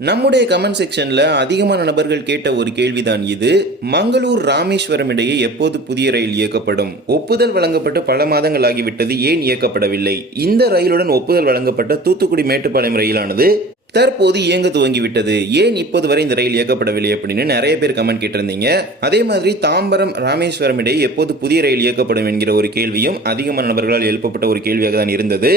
நம்முடைய கமெண்ட் செக்ஷன்ல அதிகமான நபர்கள் கேட்ட ஒரு கேள்விதான் இது. மங்களூர் ராமேஸ்வரம் இடையே எப்போது புதிய ரயில் இயக்கப்படும்? ஒப்புதல் வழங்கப்பட்டு பல மாதங்கள் ஆகிவிட்டது ஏன் இயக்கப்படவில்லை? இந்த ரயிலுடன் ஒப்புதல் வழங்கப்பட்ட தூத்துக்குடி மேட்டுப்பாளையம் ரயிலானது தற்போது இயங்க துவங்கிவிட்டது. ஏன் இப்போது வரை இந்த ரயில் இயக்கப்படவில்லை அப்படின்னு நிறைய பேர் கமெண்ட் கேட்டிருந்தீங்க. அதே மாதிரி தாம்பரம் ராமேஸ்வரம் இடையே எப்போது புதிய ரயில் இயக்கப்படும் என்கிற ஒரு கேள்வியும் அதிகமான நபர்களால் எழுப்பப்பட்ட ஒரு கேள்வியாக தான் இருந்தது.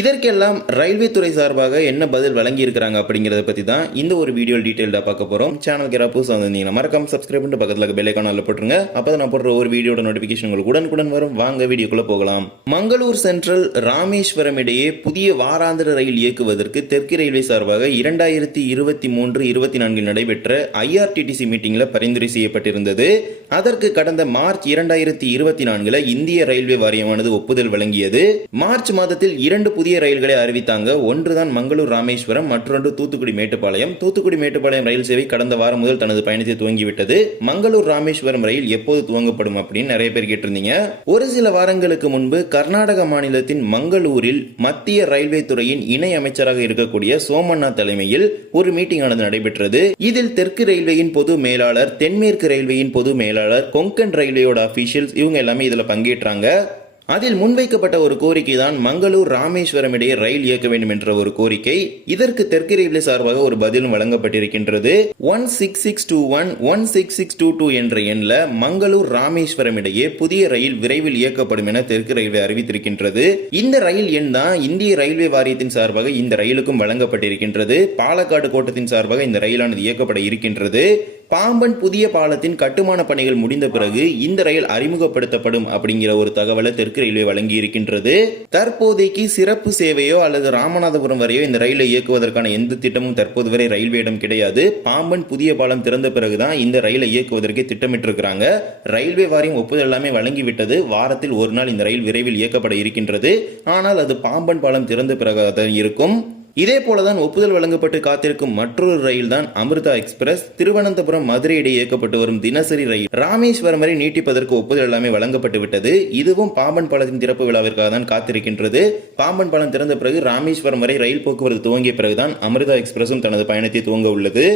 இதற்கெல்லாம் ரயில்வே துறை சார்பாக என்ன பதில் வழங்கி இருக்கிறாங்க அப்படிங்கறத தான் இந்த ஒரு வீடியோ டீடைல்டா பார்க்க போறோம். சேனலுக்கு யாராவது புதுசாக வந்திருந்தீங்கன்னா மறக்காம சப்ஸ்கிரைப் பண்ணிட்டு பக்கத்தில் பெல் ஐக்கான போட்டுருங்க. அப்பதான் நான் போடுற ஒரு வீடியோட நோட்டிபிகேஷன் உங்களுக்கு உடனுக்குடன் வரும். வாங்க வீடியோக்குள்ளே போகலாம். மங்களூர் சென்ட்ரல் ராமேஸ்வரம் இடையே புதிய வாராந்திர ரயில் இயக்குவதற்கு தெற்கு ரயில்வே சார்பாக இரண்டாயிரத்தி இருபத்தி மூன்று இருபத்தி நான்கில் நடைபெற்ற ஐஆர்டிடிசி மீட்டிங்ல பரிந்துரை செய்யப்பட்டிருந்தது. அதற்கு கடந்த மார்ச் இரண்டாயிரத்தி இருபத்தி நான்கில் இந்திய ரயில்வே வாரியமானது ஒப்புதல் வழங்கியது. மார்ச் மாதத்தில் இரண்டு புதிய ரயில்களை அறிவித்தாங்க. ஒன்றுதான் மங்களூர் ராமேஸ்வரம் மற்றொன்று தூத்துக்குடி மேட்டுப்பாளையம். தூத்துக்குடி மேட்டுப்பாளையம் ரயில் சேவை கடந்த வாரம் முதல் தனது பயணத்தை துவங்கிவிட்டது. மங்களூர் ராமேஸ்வரம் ரயில் எப்போது துவங்கப்படும் அப்படின்னு நிறைய பேர் கேட்டிருந்தீங்க. ஒரு சில வாரங்களுக்கு முன்பு கர்நாடக மாநிலத்தின் மங்களூரில் மத்திய ரயில்வே துறையின் இணை அமைச்சராக இருக்கக்கூடிய சோமண்ணா தலைமையில் ஒரு மீட்டிங் ஆனது நடைபெற்றது. இதில் தெற்கு ரயில்வேயின் பொது மேலாளர் தென்மேற்கு ரயில்வேயின் பொது மேலாளர் கொங்கன் ரயில்வேயோட அபிஷியல்ஸ் இவங்க எல்லாமே இதுல பங்கேற்றாங்க. அதில் முன்வைக்கப்பட்ட ஒரு கோரிக்கை தான் மங்களூர் ராமேஸ்வரம் இடையே ரயில் இயக்க வேண்டும் என்ற ஒரு கோரிக்கை. இதற்கு தெற்கு ரயில்வே சார்பாக ஒரு பதிலும் வழங்கப்பட்டிருக்கின்றது. One six six two one one six six two two என்ற எண்ணில் மங்களூர் ராமேஸ்வரம் இடையே புதிய ரயில் விரைவில் இயக்கப்படும் என தெற்கு ரயில்வே அறிவித்திருக்கின்றது. இந்த ரயில் எண் தான் இந்திய ரயில்வே வாரியத்தின் சார்பாக இந்த ரயிலுக்கும் வழங்கப்பட்டிருக்கின்றது. பாலக்காடு கோட்டத்தின் சார்பாக இந்த ரயிலானது இயக்கப்பட இருக்கின்றது. பாம்பன் புதிய பாலத்தின் கட்டுமான பணிகள் முடிந்த பிறகு இந்த ரயில் அறிமுகப்படுத்தப்படும் அப்படிங்கிற ஒரு தகவலை தெற்கு ரயில்வே வழங்கி இருக்கின்றது தற்போதைக்கு சிறப்பு சேவையோ அல்லது ராமநாதபுரம் வரையோ இந்த ரயிலை இயக்குவதற்கான எந்த திட்டமும் தற்போது வரை ரயில்வேயிடம் கிடையாது. பாம்பன் புதிய பாலம் திறந்த பிறகுதான் இந்த ரயிலை இயக்குவதற்கு திட்டமிட்டிருக்கிறாங்க. ரயில்வே வாரியம் ஒப்புதல் எல்லாமே வழங்கிவிட்டது. வாரத்தில் ஒரு நாள் இந்த ரயில் விரைவில் இயக்கப்பட இருக்கின்றது. ஆனால் அது பாம்பன் பாலம் திறந்த பிறகு தான் இருக்கும். இதே போலதான் ஒப்புதல் வழங்கப்பட்டு காத்திருக்கும் மற்றொரு ரயில் தான் அமிர்தா எக்ஸ்பிரஸ். திருவனந்தபுரம் மதுரை இடையே இயக்கப்பட்டு வரும் தினசரி ரயில் ராமேஸ்வரம் வரை நீட்டிப்பதற்கு ஒப்புதல் எல்லாமே வழங்கப்பட்டு விட்டது. இதுவும் பாம்பன் பாலத்தின் திறப்பு விழாவிற்காக தான் காத்திருக்கின்றது. பாம்பன் பாலம் திறந்த பிறகு ராமேஸ்வரம் வரை ரயில் போக்குவரத்து துவங்கிய பிறகுதான் அமிர்தா எக்ஸ்பிரஸும் தனது பயணத்தை துவங்க உள்ளது.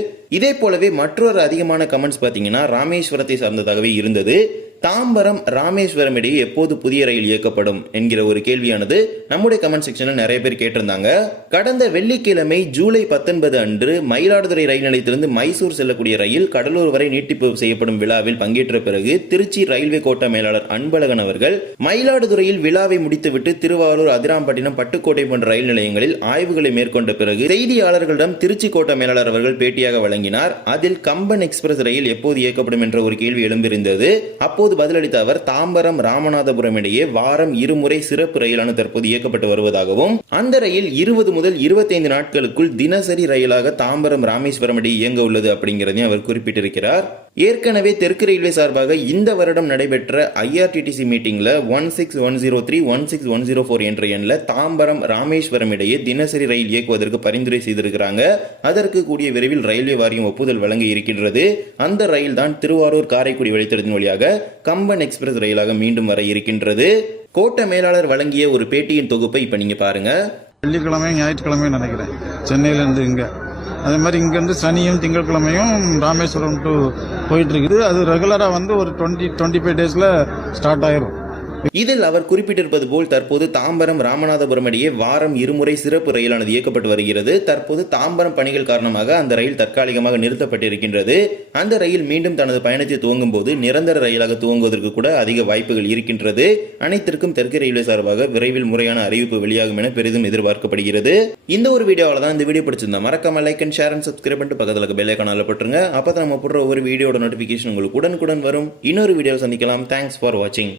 இதே போலவே மற்றொரு அதிகமான கமெண்ட்ஸ் பார்த்தீங்கன்னா ராமேஸ்வரத்தை சார்ந்ததாகவே இருந்தது. தாம்பரம் ராமேஸ்வரம் இடையே எப்போது புதிய ரயில் இயக்கப்படும் என்கிற ஒரு கேள்வியானது நம்முடைய கமெண்ட் செக்ஷனில் நிறைய பேர் கேட்டிருந்தாங்க. கடந்த வெள்ளிக்கிழமை ஜூலை பத்தொன்பது அன்று மயிலாடுதுறை ரயில் நிலையத்திலிருந்து மைசூர் செல்லக்கூடிய ரயில் கடலூர் வரை நீட்டிப்பு செய்யப்படும் விழாவில் பங்கேற்ற பிறகு திருச்சி ரயில்வே கோட்ட மேலாளர் அன்பழகன் அவர்கள் மயிலாடுதுறையில் விழாவை முடித்துவிட்டு திருவாரூர் அதிராம்பட்டினம் பட்டுக்கோட்டை போன்ற ரயில் நிலையங்களில் ஆய்வுகளை மேற்கொண்ட பிறகு செய்தியாளர்களிடம் திருச்சி கோட்ட மேலாளர் அவர்கள் பேட்டியாக வழங்கினார். அதில் கம்பன் எக்ஸ்பிரஸ் ரயில் எப்போது இயக்கப்படும் என்ற ஒரு கேள்வி எழும்பியிருந்தது அப்போது பதிலளித்த அவர் தாம்பரம் ராமநாதபுரம் இடையே வாரம் இருமுறை சிறப்பு ரயிலான தற்போது இயக்கப்பட்டு வருவதாகவும் அந்த ரயில் இருபது முதல் இருபத்தைந்து நாட்களுக்குள் தினசரி ரயிலாக தாம்பரம் ராமேஸ்வரம் இடையே இயங்க உள்ளது அப்படிங்கிறதையும் அவர் குறிப்பிட்டிருக்கிறார். ஏற்கனவே தெற்கு ரயில்வே சார்பாக இந்த வருடம் நடைபெற்ற ஐஆர்டிடிசி மீட்டிங்கில் one six one zero three one six one zero four என்ற எண்ணில் தாம்பரம் ராமேஸ்வரம் இடையே தினசரி ரயில் இயக்குவதற்கு பரிந்துரை செய்திருக்கிறாங்க. அதற்கு கூடிய விரைவில் ரயில்வே வாரியம் ஒப்புதல் வழங்க இருக்கின்றது. அந்த ரயில் தான் திருவாரூர் காரைக்குடி வழித்தடத்தின் வழியாக கம்பன் எக்ஸ்பிரஸ் ரயிலாக மீண்டும் வர இருக்கின்றது. கோட்ட மேலாளர் வழங்கிய ஒரு பேட்டியின் தொகுப்பை இப்போ நீங்கள் பாருங்க. வெள்ளிக்கிழமை ஞாயிற்றுக்கிழமை நினைக்கிறேன். சென்னையிலேருந்து இங்கே. அதே மாதிரி இங்கேருந்து சனியும் திங்கட்கிழமையும் ராமேஸ்வரம் டு போயிட்டுருக்குது அது ரெகுலராக வந்து ஒரு டுவெண்ட்டி டுவெண்ட்டி ஃபைவ் டேஸில் ஸ்டார்ட் ஆயிரும். இதில் அவர் குறிப்பிட்டிருப்பது போல் தற்போது தாம்பரம் ராமநாதபுரம் இடையே வாரம் இருமுறை சிறப்பு ரயிலானது இயக்கப்பட்டு வருகிறது. தற்போது தாம்பரம் பணிகள் காரணமாக அந்த ரயில் தற்காலிகமாக நிறுத்தப்பட்டிருக்கின்றது. அந்த ரயில் மீண்டும் தனது பயணத்தை துவங்கும் போது நிரந்தர ரயிலாக துவங்குவதற்கு கூட அதிக வாய்ப்புகள் இருக்கின்றது. அனைத்திற்கும் தெற்கு ரயில்வே சார்பாக விரைவில் முறையான அறிவிப்பு வெளியாகும் என பெரிதும் எதிர்பார்க்கப்படுகிறது. இந்த ஒரு வீடியோவில் தான் இந்த வீடியோ பிடிச்சிருந்தா மறக்காம like and share and subscribe பண்ணிட்டு பக்கத்தில் பெல் ஐக்கான போட்டுருங்க. அப்போ நம்ம போடுற ஒரு வீடியோட நோட்டிஃபிகேஷன் உங்களுக்கு உடனுக்குடன் வரும். இன்னொரு வீடியோ சந்திக்கலாம். தேங்க்ஸ் ஃபார் வாட்சிங்